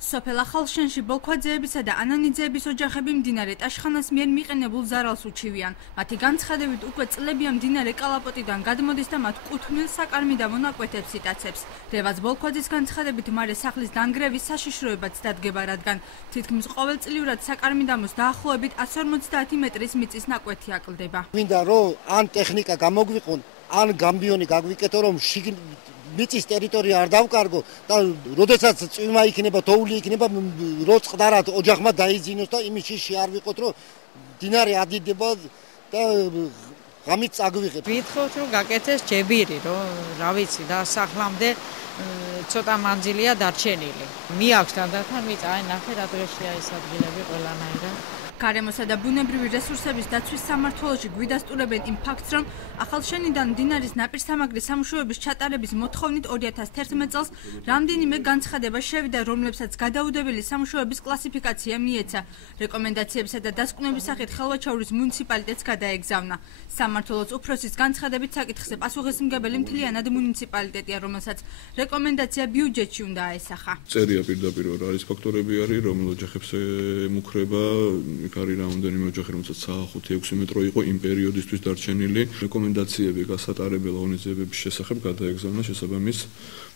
სოფელ ახალშენში ბოლქვაძეებისა და ანანიძეების ოჯახები მდინარე ტაშხანას მიერ მიყენებულ ზარალს უჩივიან. მათი განცხადებით უკვე წლებია მდინარე კალაპოტიდან გადმოდის და მათ კუთვნილ საკარმი და მონაკვეთებს იტაცებს. რევაზ ბოლქვაძის განცხადებით მარე სახლის დანგრევის საშიშროებაც დადგება, რადგან თითქმის ყოველწლიურად საკარმი დამოს დაახლოებით 150 მეტრის მიწის ნაკვეთი აკლდება. მინდა რომ ან ტექნიკა გამოგვიყონ, ან გამბიონი გაგვიკეთო, რომ მიწის ტერიტორია არ დავკარგო და როდესაც წვიმა იქნება, თოვლი იქნება, რო წყდარად ოჯახმა დაიძინოს და იმის შიში არ ვიყოთ, რომ მდინარე ადიდება და ღამით წაგვიღებ. ვითხოვთ რომ გაკეთეს ჯებირი, რომ რა ვიცი, და სახლამდე ცოტა მანძილია დარჩენილი. მიაქვს თანდათან მიწა, აი ნახე რა დღეშია ეს ადგილები ყველანაირად. გარემოსა და ბუნებრივი რესურსების დაცვის სამმართველოში გვიდასტურებენ იმ ფაქტს, რომ ახალშენიდან მდინარის ნაპირსამაგრის სამუშაოების ჩატარების მოთხოვნით 2011 წელს რამდენიმე განცხადება შევიდა, რომლებსაც გადაუდებელი სამუშაოების კლასიფიკაცია მიეცა. რეკომენდაციებსა და დასკვნების სახით ხელვაჩაურის მუნიციპალიტეტს გადაეგზავნა. სამმართველოს უფროსის განცხადებით საკითხზე პასუხისმგებელი მთლიანად მუნიციპალიტეტია, რომელსაც რეკომენდაცია ბიუჯეტში უნდა აესახა. წერია პირდაპირ რა არის ფაქტორები არის, რომელ ოჯახებს ემუქრება არის რამდენიმე ოჯახი, რომელსაც 5-6 მეტრო იყო იმ პერიოდისთვის დარჩენილი. რეკომენდაციები გასატარებელ ღონისძიებების შესახებ გადაეგზავნა შესაბამის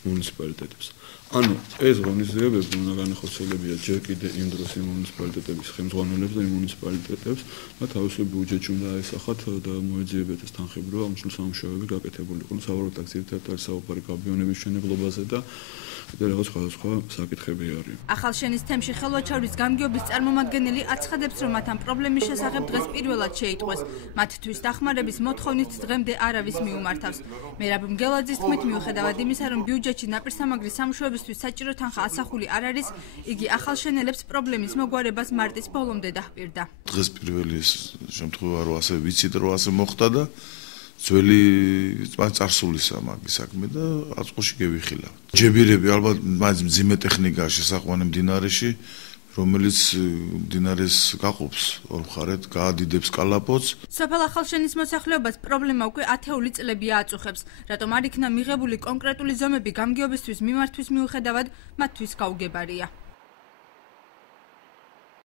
მუნიციპალიტეტებს. ანუ ეს ღონისძიებები უნდა განახორციელებიათ ჯერ კიდე იმ დროს იმ მუნიციპალიტეტების ხელმძღვანელებს და იმ მუნიციპალიტეტებს და თავისუფლ ბიუჯეტში უნდა აესახათ და მოეძიებათ ეს თანხებრივ აღმსვლელ სამუშაოები გაკეთებული იყო. სავარაუდოდ აქ ძირითადად არის საუბარი გამბიონების მშენებლობაზე და რაღაც სხვადასხვა საკითხები არის. ახალშენის თემში ხელვაჩაურის გამგეობის წარმომადგენელი აცხადებს, რომ მათ ამ პრობლემის შესახებ დღეს პირველად შეიტყვეს. მათთვის დახმარების მოთხოვნით დღემდე არავის მიუმართავს. მერაბ მგელაძის თქმით, მიუხედავად იმისა, რომ ბიუჯეტში ნაპირსამაგრის სამუშაოებისთვის საჭირო თანხა ასახული არ არის, იგი ახალშენელებს პრობლემის მოგვარებას მარტის ბოლომდე დაჰპირდა. დღეს პირველი შემთხვევა რომ ასე ვიცით რომ ასე მოხდა და ძველი წარსულისა მაგის საქმე და აწყოში გევიხილა. ჯებირები ალბათ მაინც მძიმე ტექნიკაა შესაყვანი მდინარეში, რომელიც მდინარეს გაყოფს ორ მხარედ, გაადიდებს კალაპოტს. სოფელ ახალშენის მოსახლეობას პრობლემა უკვე ათეული წლებია აწუხებს, რატომ არ იქნა მიღებული კონკრეტული ზომები გამგეობისთვის მიმართვის მიუხედავად, მათთვის გაუგებარია.